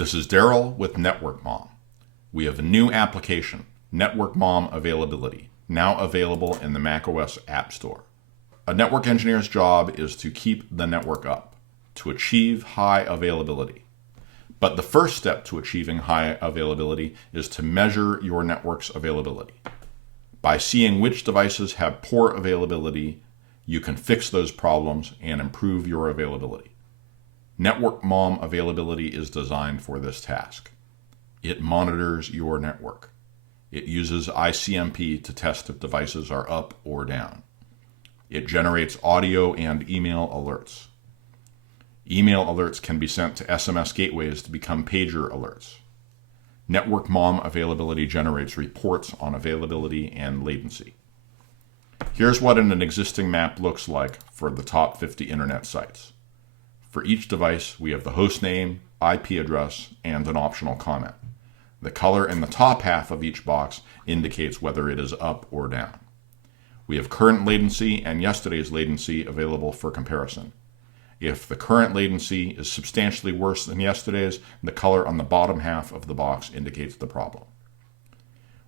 This is Daryl with Network Mom. We have a new application, Network Mom Availability, now available in the macOS App Store. A network engineer's job is to keep the network up, to achieve high availability. But the first step to achieving high availability is to measure your network's availability. By seeing which devices have poor availability, you can fix those problems and improve your availability. Network Mom Availability is designed for this task. It monitors your network. It uses ICMP to test if devices are up or down. It generates audio and email alerts. Email alerts can be sent to SMS gateways to become pager alerts. Network Mom Availability generates reports on availability and latency. Here's what an existing map looks like for the top 50 internet sites. For each device, we have the host name, IP address, and an optional comment. The color in the top half of each box indicates whether it is up or down. We have current latency and yesterday's latency available for comparison. If the current latency is substantially worse than yesterday's, the color on the bottom half of the box indicates the problem.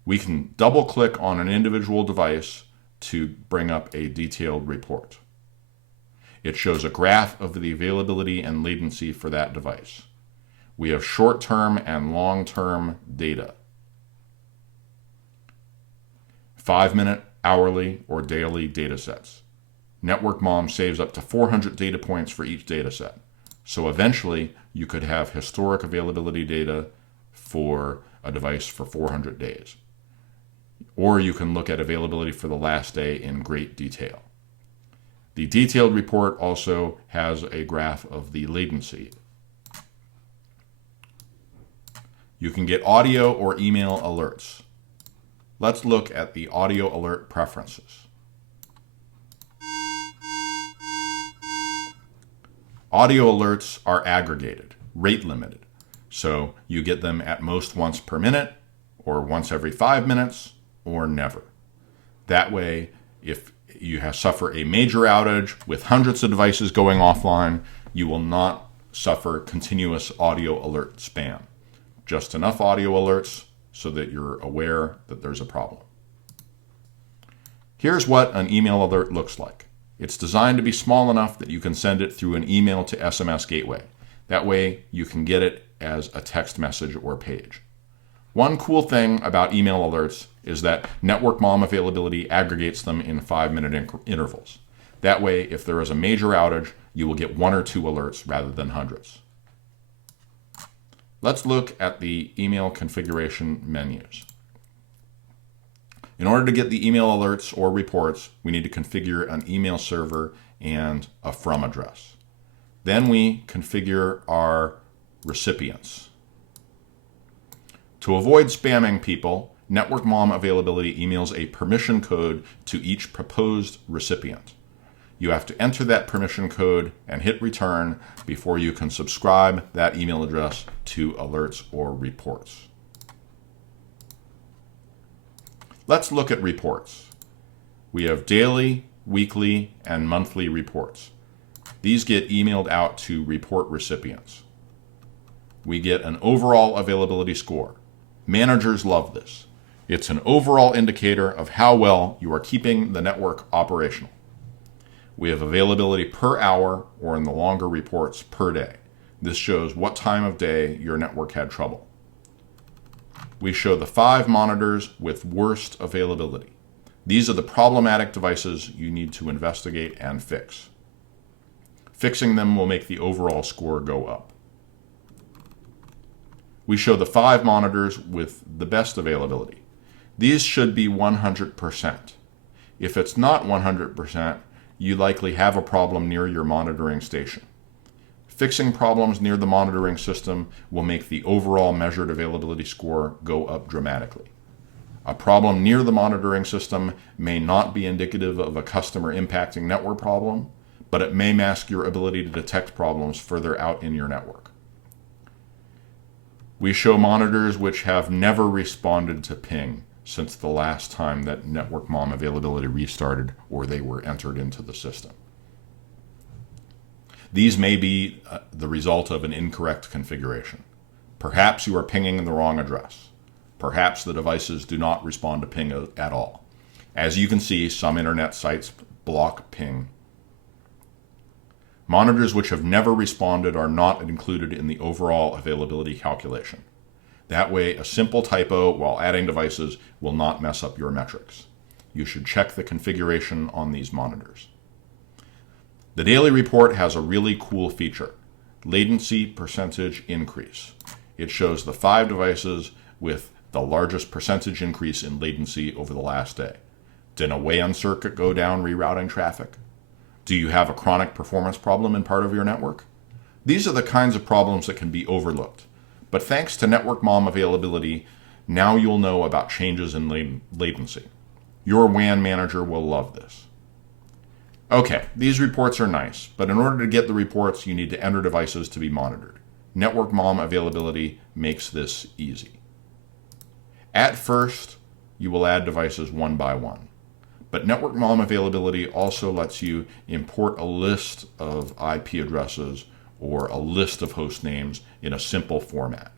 We can double-click on an individual device to bring up a detailed report. It shows a graph of the availability and latency for that device. We have short-term and long-term data. 5-minute, hourly, or daily data sets. Network Mom saves up to 400 data points for each data set. So eventually, you could have historic availability data for a device for 400 days. Or you can look at availability for the last day in great detail. The detailed report also has a graph of the latency. You can get audio or email alerts. Let's look at the audio alert preferences. Audio alerts are aggregated, rate limited, so you get them at most once per minute, or once every 5 minutes, or never. That way, if you suffer a major outage with hundreds of devices going offline, you will not suffer continuous audio alert spam. Just enough audio alerts so that you're aware that there's a problem. Here's what an email alert looks like. It's designed to be small enough that you can send it through an email to SMS gateway. That way you can get it as a text message or page. One cool thing about email alerts is that Network Mom Availability aggregates them in 5-minute intervals. That way, if there is a major outage, you will get 1 or 2 alerts rather than hundreds. Let's look at the email configuration menus. In order to get the email alerts or reports, we need to configure an email server and a from address. Then we configure our recipients. To avoid spamming people, Network Mom Availability emails a permission code to each proposed recipient. You have to enter that permission code and hit return before you can subscribe that email address to alerts or reports. Let's look at reports. We have daily, weekly, and monthly reports. These get emailed out to report recipients. We get an overall availability score. Managers love this. It's an overall indicator of how well you are keeping the network operational. We have availability per hour, or in the longer reports, per day. This shows what time of day your network had trouble. We show the 5 monitors with worst availability. These are the problematic devices you need to investigate and fix. Fixing them will make the overall score go up. We show the 5 monitors with the best availability. These should be 100%. If it's not 100%, you likely have a problem near your monitoring station. Fixing problems near the monitoring system will make the overall measured availability score go up dramatically. A problem near the monitoring system may not be indicative of a customer impacting network problem, but it may mask your ability to detect problems further out in your network. We show monitors which have never responded to ping since the last time that Network Mom Availability restarted or they were entered into the system. These may be the result of an incorrect configuration. Perhaps you are pinging the wrong address. Perhaps the devices do not respond to ping at all. As you can see, some internet sites block ping. Monitors which have never responded are not included in the overall availability calculation. That way, a simple typo while adding devices will not mess up your metrics. You should check the configuration on these monitors. The daily report has a really cool feature, latency percentage increase. It shows the 5 devices with the largest percentage increase in latency over the last day. Did a WAN circuit go down rerouting traffic? Do you have a chronic performance problem in part of your network? These are the kinds of problems that can be overlooked. But thanks to Network Mom availability, now you'll know about changes in latency. Your WAN manager will love this. Okay, these reports are nice, but in order to get the reports, you need to enter devices to be monitored. Network Mom availability makes this easy. At first, you will add devices one by one. But Network Mom availability also lets you import a list of IP addresses or a list of host names in a simple format.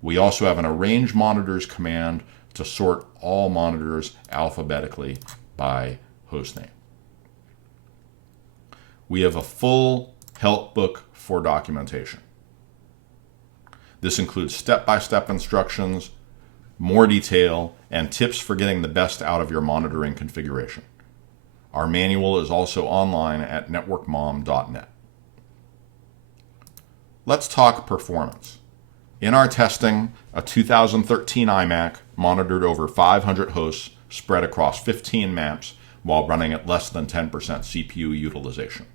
We also have an arrange monitors command to sort all monitors alphabetically by host name. We have a full help book for documentation. This includes step-by-step instructions, more detail, and tips for getting the best out of your monitoring configuration. Our manual is also online at networkmom.net. Let's talk performance. In our testing, a 2013 iMac monitored over 500 hosts spread across 15 maps while running at less than 10% CPU utilization.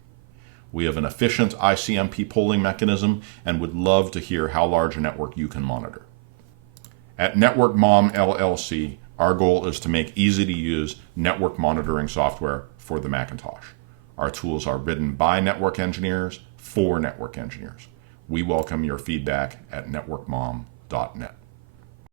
We have an efficient ICMP polling mechanism and would love to hear how large a network you can monitor. At Network Mom LLC, our goal is to make easy-to-use network monitoring software for the Macintosh. Our tools are written by network engineers for network engineers. We welcome your feedback at networkmom.net.